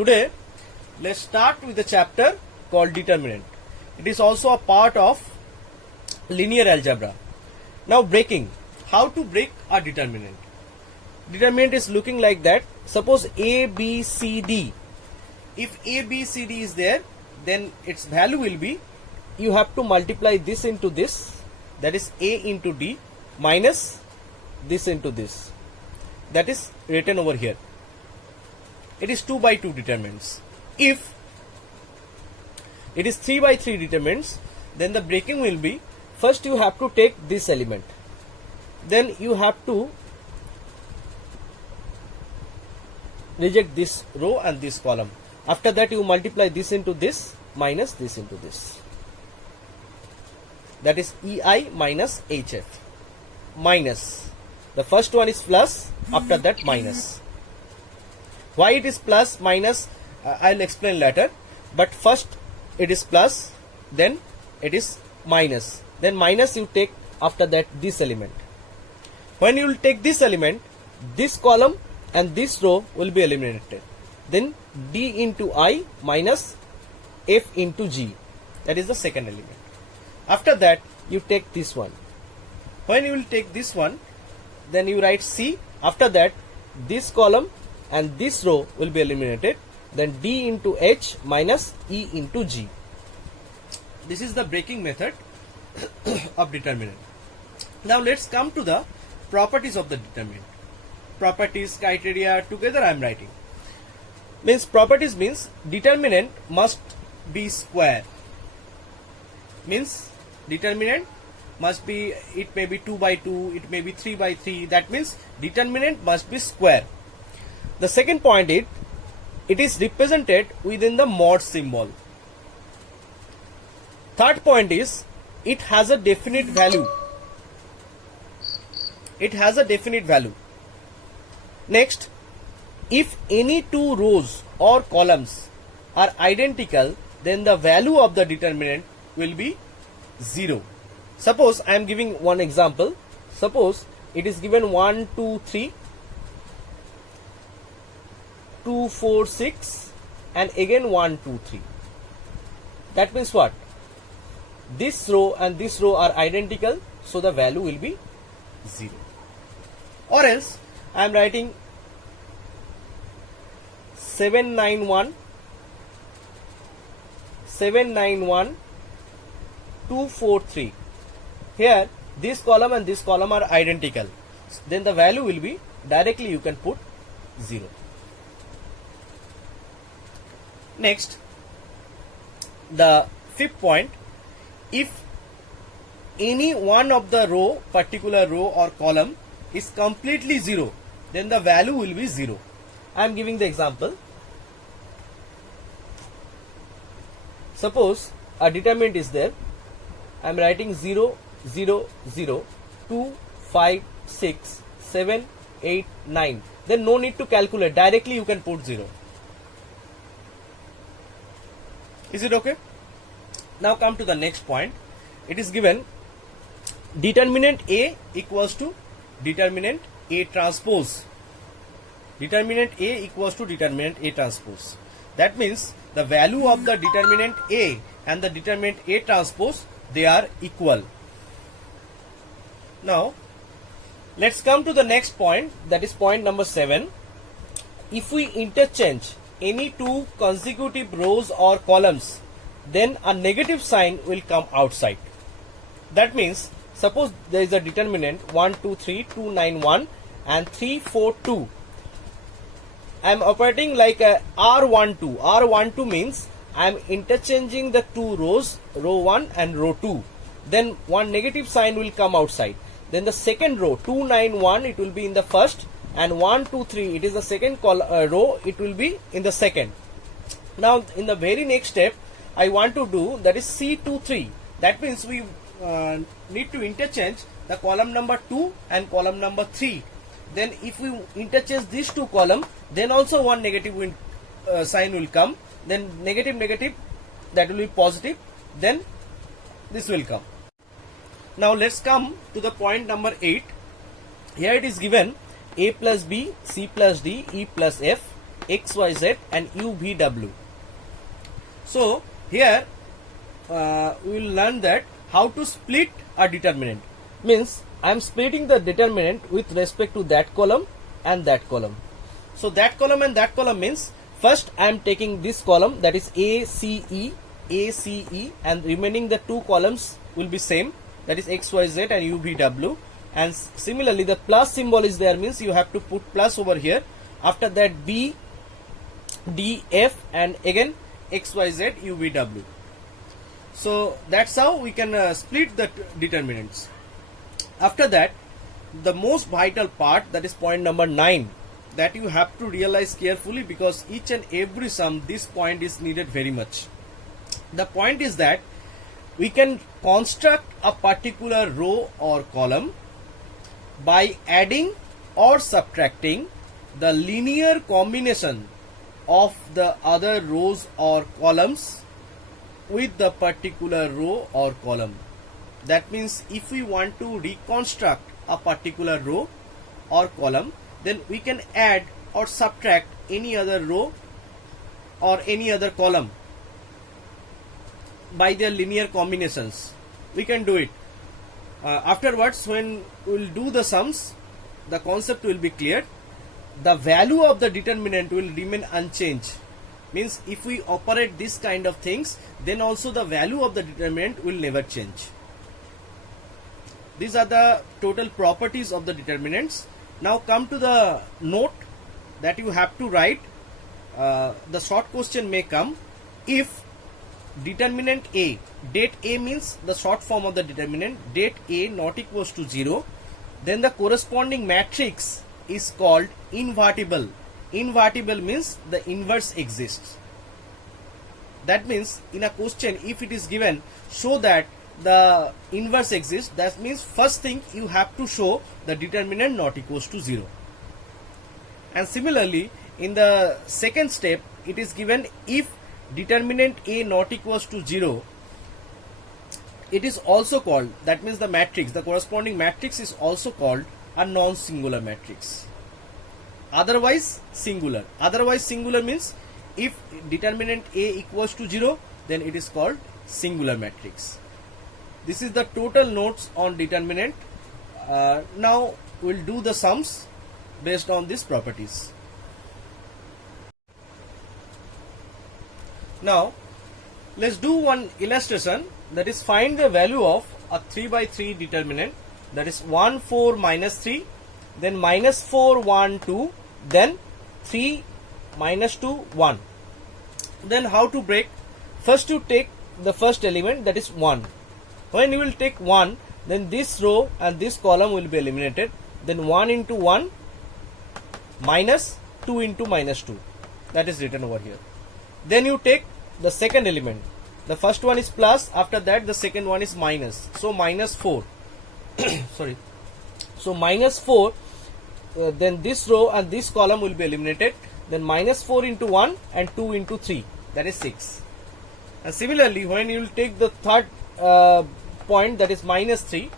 Today, let's start with the chapter called determinant. It is also a part of linear algebra. Now breaking. How to break a determinant? Determinant is looking like that. Suppose A, B, C, D. If A, B, C, D is there, then its value will be, you have to multiply this into this, that is A into D, minus this into this. That is written over here. It is 2 by 2 determinants. If it is 3 by 3 determinants, then the breaking will be, first you have to take this element. Then you have to reject this row and this column. After that you multiply this into this minus this into this. That is EI minus HF. Minus. The first one is plus, after that minus. Why it is plus, minus, I'll explain later. But first it is plus, then it is minus. Then minus you take after that this element. When you will take this element, this column and this row will be eliminated. Then D into I minus F into G. That is the second element. After that you take this one. When you will take this one, then you write C. After that this column and this row will be eliminated. Then D into H minus E into G. This is the breaking method of determinant. Now let's come to the properties of the determinant. Properties, criteria, together I am writing. Means properties means determinant must be square. Means determinant must be, it may be 2 by 2, it may be 3 by 3. That means determinant must be square. The second point is, it is represented within the mod symbol. Third point is, it has a definite value. It has a definite value. Next, if any two rows or columns are identical, then the value of the determinant will be 0. Suppose I am giving one example. Suppose it is given 1, 2, 3, 2, 4, 6 and again 1, 2, 3. That means what? This row and this row are identical, so the value will be 0. Or else I am writing 791 243. Here this column and this column are identical, then the value will be, directly you can put 0. Next, the fifth point, if any one of the row, particular row or column is completely 0, then the value will be 0. I am giving the example. Suppose a determinant is there. I am writing 0, 0, 0, 2, 5, 6, 7, 8, 9. Then no need to calculate. Directly you can put 0. Is it okay? Now come to the next point. It is given determinant A equals to determinant A transpose. Determinant A equals to determinant A transpose. That means the value of the determinant A and the determinant A transpose, they are equal. Now let's come to the next point, that is point number 7. If we interchange any two consecutive rows or columns, then a negative sign will come outside. That means suppose there is a determinant 1, 2, 3, 2, 9, 1 and 3, 4, 2. I am operating like a R12. R12 means I am interchanging the two rows, row 1 and row 2. Then one negative sign will come outside. Then the second row, 2, 9, 1, it will be in the first, and 1, 2, 3, it is the second row, it will be in the second. Now in the very next step, I want to do, that is C23. That means we need to interchange the column number 2 and column number 3. Then if we interchange these two columns, then also one negative sign will come. Then negative, negative, that will be positive. Then this will come. Now let's come to the point number 8. Here it is given A plus B, C plus D, E plus F. XYZ and UVW. So here we will learn that how to split a determinant. Means I am splitting the determinant with respect to that column and that column. So that column and that column means first I am taking this column, that is ACE, and remaining the two columns will be same, that is XYZ and UVW. And similarly the plus symbol is there, means you have to put plus over here. After that B, D, F, and again XYZ, UVW. So that's how we can split the determinants. After that, the most vital part, that is point number 9, that you have to realize carefully, because each and every sum this point is needed very much. The point is that we can construct a particular row or column by adding or subtracting the linear combination of the other rows or columns with the particular row or column. That means if we want to reconstruct a particular row or column, then we can add or subtract any other row or any other column by their linear combinations. We can do it. Afterwards, when we will do the sums, the concept will be clear. The value of the determinant will remain unchanged. Means if we operate this kind of things, then also the value of the determinant will never change. These are the total properties of the determinants. Now come to the note that you have to write. The short question may come if determinant A, date A means the short form of the determinant, date A not equals to 0, then the corresponding matrix is called invertible. Invertible means the inverse exists. That means in a question, if it is given, show that the inverse exists, that means first thing you have to show the determinant not equals to 0. And similarly, in the second step, it is given if determinant A not equals to 0, it is also called, that means the matrix, the corresponding matrix is also called a non-singular matrix. Otherwise singular. Otherwise singular means if determinant A equals to 0, then it is called singular matrix. This is the total notes on determinant. Now we will do the sums based on these properties. Now let's do one illustration, that is find the value of a 3 by 3 determinant, that is 1 4 minus 3, then minus 4 1 2, then 3 minus 2 1. Then how to break? First you take the first element, that is 1. When you will take 1, then this row and this column will be eliminated. Then 1 into 1 minus 2 into minus 2, that is written over here. Then you take the second element. The first one is plus, after that the second one is minus. So minus 4. Sorry. So minus 4, then this row and this column will be eliminated. Then minus 4 into 1 and 2 into 3, that is 6. And similarly, when you will take the third point, that is minus 3,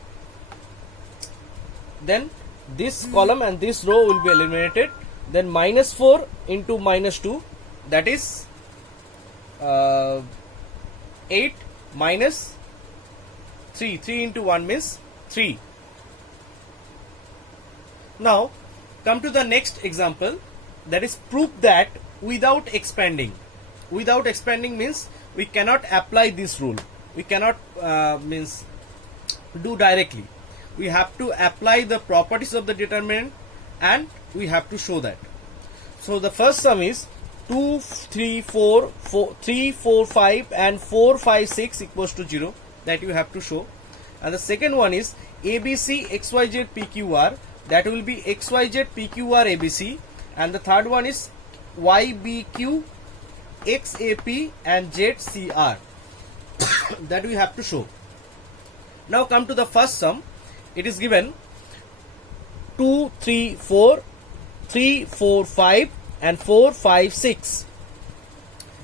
then this column and this row will be eliminated. Then minus 4 into minus 2, that is 8 minus 3. 3 into 1 means 3. Now come to the next example, that is prove that without expanding. Without expanding means we cannot apply this rule. We cannot means do directly. We have to apply the properties of the determinant and we have to show that. So the first sum is 2 3 4 3 4 5 and 4 5 6 equals to 0, that you have to show. And the second one is ABC XYZ PQR, that will be XYZ PQR ABC. And the third one is YBQ XAP and ZCR, that we have to show. Now come to the first sum. It is given 2 3 4 3 4 5 and 4 5 6.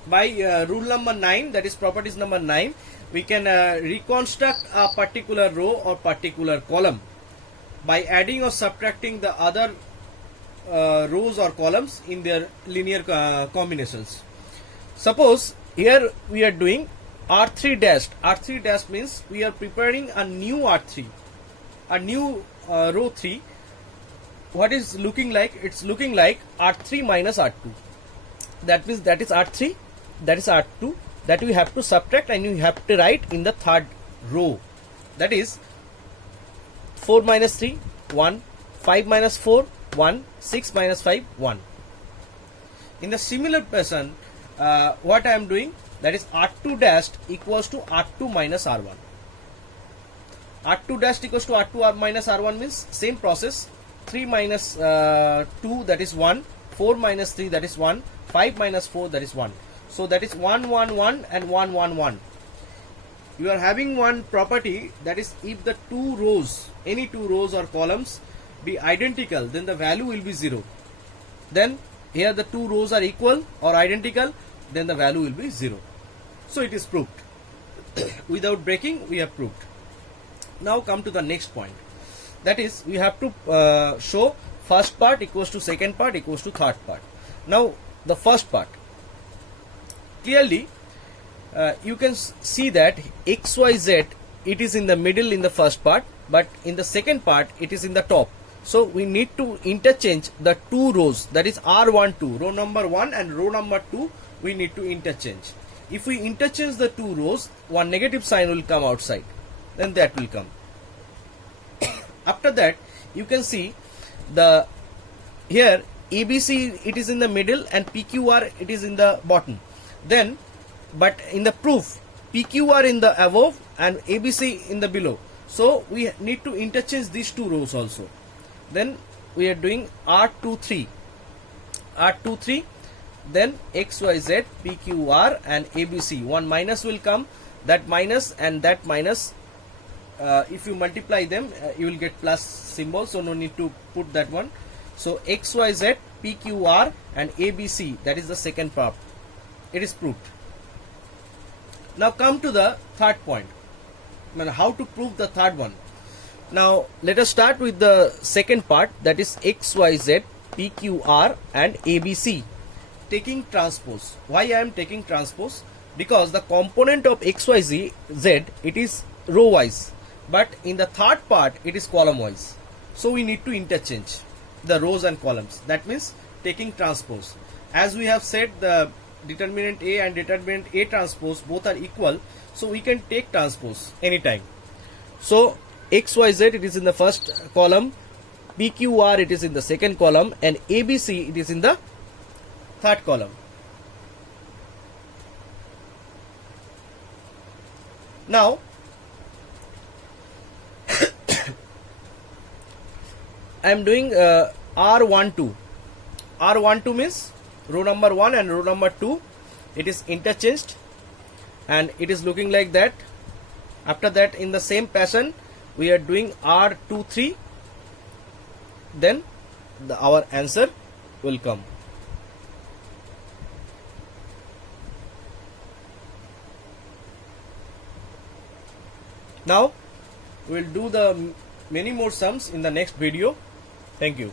By rule number 9, that is properties number 9, we can reconstruct a particular row or particular column by adding or subtracting the other rows or columns in their linear combinations. Suppose here we are doing R3 dashed. R3 dashed means we are preparing a new R3, a new row 3. What is looking like? It's looking like R3 minus R2. That means that is R3, that is R2, that we have to subtract and you have to write in the third row. That is 4 minus 3, 1, 5 minus 4, 1, 6 minus 5, 1. In the similar fashion, what I am doing, that is R2 dashed equals to R2 minus R1. R2 dashed equals to R2 minus R1 means same process. 3 minus 2, that is 1, 4 minus 3, that is 1, 5 minus 4, that is 1. So that is 1, 1, 1 and 1, 1, 1. You are having one property, that is if the two rows, any two rows or columns be identical, then the value will be 0. Then here the two rows are equal or identical, then the value will be 0. So it is proved. Without breaking, we have proved. Now come to the next point. That is, we have to show first part equals to second part equals to third part. Now the first part, clearly you can see that XYZ, it is in the middle in the first part, but in the second part it is in the top. So we need to interchange the two rows, that is R12, row number 1 and row number 2, we need to interchange. If we interchange the two rows, one negative sign will come outside, then that will come. After that, you can see the here ABC, it is in the middle and PQR, it is in the bottom. Then, but in the proof, PQR in the above and ABC in the below. So we need to interchange these two rows also. Then we are doing R23, R23, then XYZ, PQR and ABC. One minus will come, that minus and that minus. If you multiply them, you will get plus symbol, so no need to put that one. So XYZ, PQR and ABC, that is the second part. It is proved. Now come to the third point. How to prove the third one? Now let us start with the second part, that is XYZ, PQR and ABC. Taking transpose. Why I am taking transpose? Because the component of XYZ, it is row wise, but in the third part it is column wise. So we need to interchange the rows and columns. That means taking transpose. As we have said, the determinant A and determinant A transpose both are equal, so we can take transpose anytime. So XYZ, it is in the first column, PQR, it is in the second column, and ABC, it is in the third column. Now I am doing R12. R12 means row number 1 and row number 2, it is interchanged and it is looking like that. After that, in the same fashion, we are doing R23, then our answer will come. Now we will do the many more sums in the next video. Thank you.